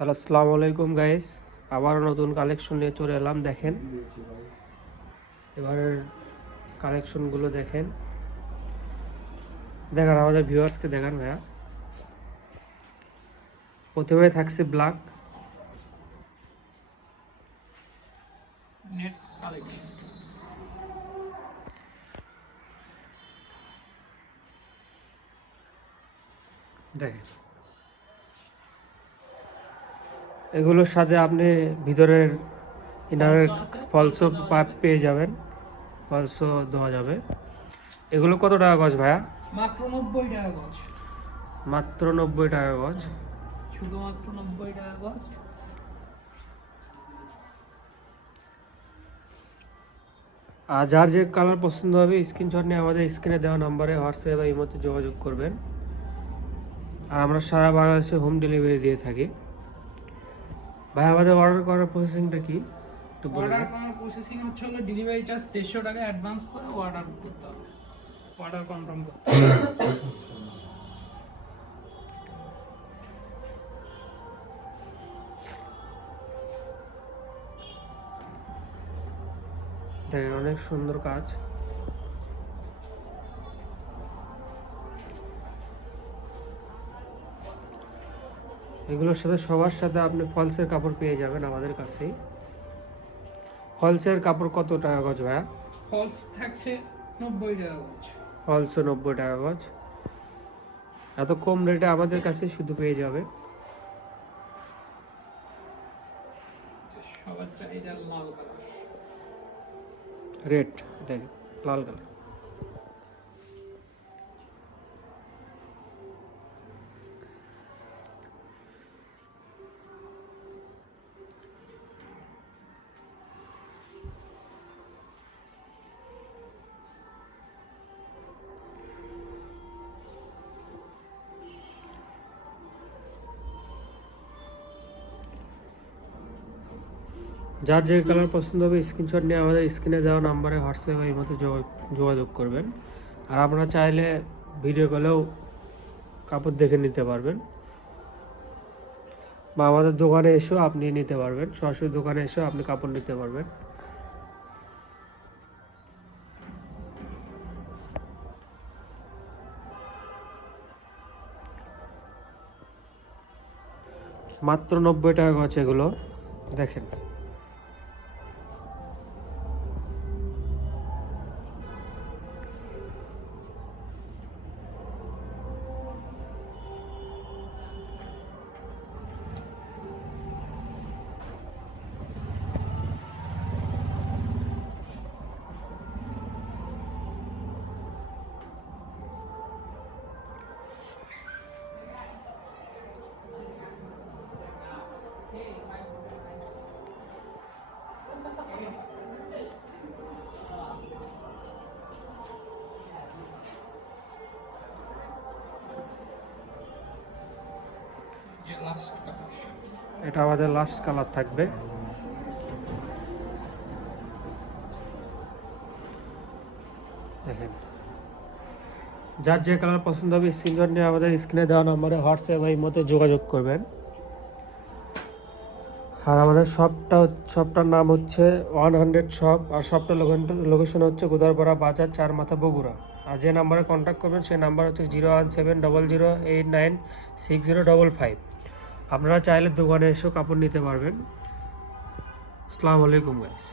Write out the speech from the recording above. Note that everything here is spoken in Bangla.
হ্যালো, আসসালামু আলাইকুম গাইস। আবার নতুন কালেকশন নিয়ে চলে এলাম। দেখেন এবারের কালেকশনগুলো দেখেন আমাদের ভিউয়ার্সকে দেখান ভাইয়া। প্রথমে থাকছে ব্ল্যাক, নেট কালেকশন। দেখেন এগুলোর সাথে আপনি ভিতরের ইনারের ফলসও পেয়ে যাবেন, ফলসও দেওয়া যাবে। এগুলো কত টাকা গজ ভাইয়া? মাত্র 90 টাকা গজ। মাত্র 90 টাকা গজ, শুধুমাত্র 90 টাকা গজ। আর যার যে কালার পছন্দ হবে স্ক্রিনশট নিয়ে আমাদের স্ক্রিনে দেওয়া নম্বরে হোয়াটসঅ্যাপ বা ইমোতে যোগাযোগ করবেন। আর আমরা সারা বাংলাদেশে হোম ডেলিভারি দিয়ে থাকি। ভাই আমাদের অর্ডার করার প্রসেসিংটা কি একটু বলে অর্ডার দিন। করার প্রসেসিং হচ্ছে ডেলিভারি চার্জ 150 টাকা অ্যাডভান্স করে অর্ডার করতে হবে, অর্ডার কনফার্ম করতে হবে। দেখেন অনেক সুন্দর কাজ। এগুলোর সাথে সবার সাথে আপনি ফলসের কাপড় পেয়ে যাবেন আমাদের কাছেই। ফলসের কাপড় কত টাকা গজ ভাইয়া? ফলস থাকছে 90 টাকা গজ। ফলসও 90 টাকা গজ। এত কম রেটে আমাদের কাছে শুধু পেয়ে যাবে। সবার চাহিদা লাল কালার। রেড, দেখেন লাল কালার। যার যে কালার পছন্দ হবে স্ক্রিনশট নিয়ে আমাদের স্ক্রিনে দেওয়া নাম্বারে হোয়াটসঅ্যাপ বা ইমোতে যোগাযোগ করবেন। আর আপনারা চাইলে ভিডিও কলেও কাপড় দেখে নিতে পারবেন, বা আমাদের দোকানে এসেও আপনি নিতে পারবেন। সরাসরি দোকানে এসেও আপনি কাপড় নিতে পারবেন। মাত্র 90 টাকা গজ এগুলো। দেখেন যে লাস্ট কালেকশন, এটা আমাদের লাস্ট কালার থাকবে। দেখেন যার যে কালার পছন্দ হবে স্ক্রিনশট নিয়ে আমাদের স্ক্রিনে দেওয়া নম্বরে হোয়াটসঅ্যাপ বা ইমোতে যোগাযোগ করবেন। আর আমাদের শপটার নাম হচ্ছে 100 শপ। আর শপটার লোকেশন হচ্ছে গোদারপাড়া বাজার, 4 মাথা, বগুড়া। আর যে নাম্বারে কন্ট্যাক্ট করবেন সেই নাম্বার হচ্ছে 01700896055। আপনারা চাইলে দোকানে এসেও কাপড় নিতে পারবেন। আসসালামু আলাইকুম গাইস।